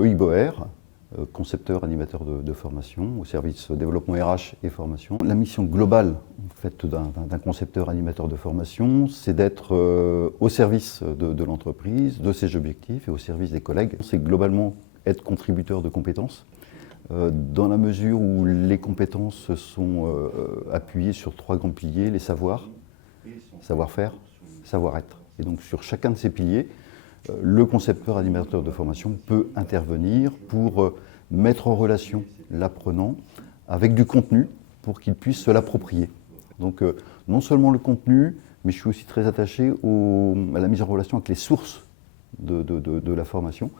Loïc Boer, concepteur, animateur de formation au service développement RH et formation. La mission globale en fait, d'un concepteur, animateur de formation, c'est d'être au service de l'entreprise, de ses objectifs et au service des collègues. C'est globalement être contributeur de compétences, dans la mesure où les compétences sont appuyées sur 3 grands piliers, les savoirs, savoir-faire, savoir-être. Et donc sur chacun de ces piliers, le concepteur animateur de formation peut intervenir pour mettre en relation l'apprenant avec du contenu pour qu'il puisse se l'approprier. Donc non seulement le contenu, mais je suis aussi très attaché à la mise en relation avec les sources de la formation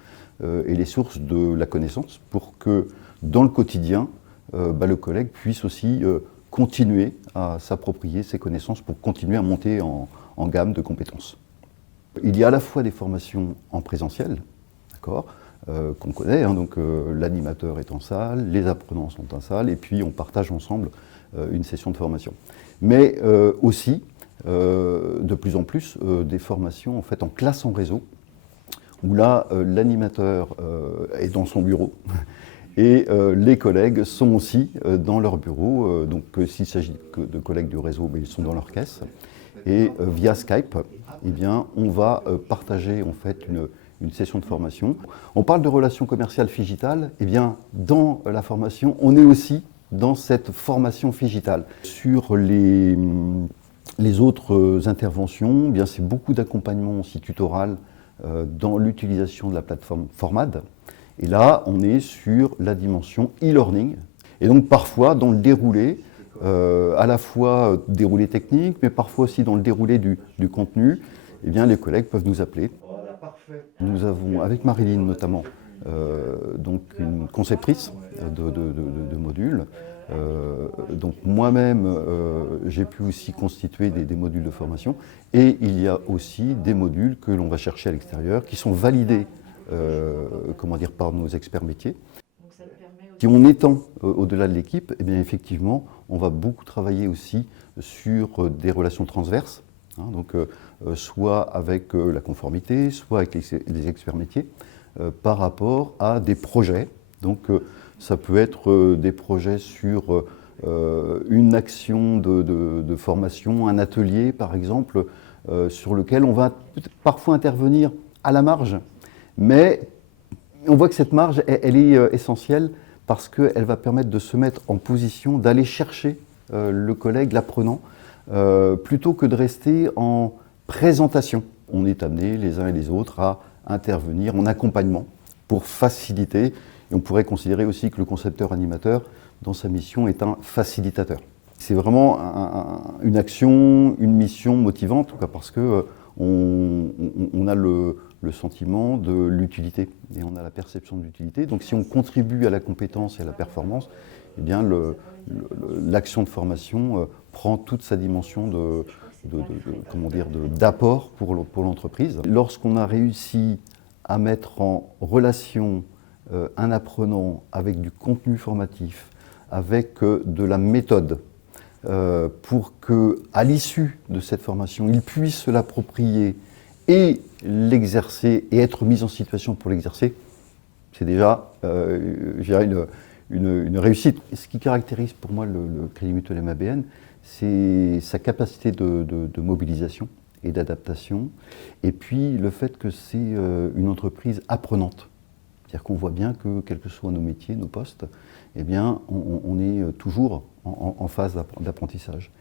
et les sources de la connaissance pour que dans le quotidien, le collègue puisse aussi continuer à s'approprier ces connaissances pour continuer à monter en gamme de compétences. Il y a à la fois des formations en présentiel, d'accord, qu'on connaît, hein, donc l'animateur est en salle, les apprenants sont en salle, et puis on partage ensemble une session de formation. Mais aussi, de plus en plus, des formations en fait en classe en réseau, où là, l'animateur est dans son bureau, et les collègues sont aussi dans leur bureau. Donc s'il s'agit de collègues du réseau, ils sont dans leur caisse. Et via Skype, eh bien, on va partager en fait une session de formation. On parle de relations commerciales digitales. Eh bien, dans la formation, on est aussi dans cette formation digitale. Sur les autres interventions, eh bien, c'est beaucoup d'accompagnement aussi tutoral dans l'utilisation de la plateforme Formad. Et là, on est sur la dimension e-learning. Et donc parfois, dans le déroulé, à la fois déroulé technique, mais parfois aussi dans le déroulé du contenu, eh bien, les collègues peuvent nous appeler. Nous avons, avec Marilyn notamment, donc une conceptrice de modules. Donc moi-même, j'ai pu aussi constituer des modules de formation. Et il y a aussi des modules que l'on va chercher à l'extérieur, qui sont validés par nos experts métiers. Si on étend au-delà de l'équipe, eh bien effectivement, on va beaucoup travailler aussi sur des relations transverses, hein, donc soit avec la conformité, soit avec les experts métiers, par rapport à des projets. Donc ça peut être des projets sur une action de formation, un atelier par exemple, sur lequel on va parfois intervenir à la marge, mais on voit que cette marge, elle est essentielle parce qu'elle va permettre de se mettre en position d'aller chercher le collègue, l'apprenant, plutôt que de rester en présentation. On est amené les uns et les autres à intervenir en accompagnement pour faciliter. Et on pourrait considérer aussi que le concepteur animateur, dans sa mission, est un facilitateur. C'est vraiment une action, une mission motivante, parce que on a le sentiment de l'utilité et on a la perception de l'utilité. Donc si on contribue à la compétence et à la performance, eh bien l'action de formation prend toute sa dimension d'apport pour l'entreprise. Lorsqu'on a réussi à mettre en relation un apprenant avec du contenu formatif, avec de la méthode, pour qu'à l'issue de cette formation, il puisse se l'approprier et l'exercer et être mis en situation pour l'exercer, c'est déjà une réussite. Ce qui caractérise pour moi le Crédit Mutuel MABN, c'est sa capacité de mobilisation et d'adaptation, et puis le fait que c'est une entreprise apprenante. C'est-à-dire qu'on voit bien que, quels que soient nos métiers, nos postes, eh bien, on est toujours en phase d'apprentissage.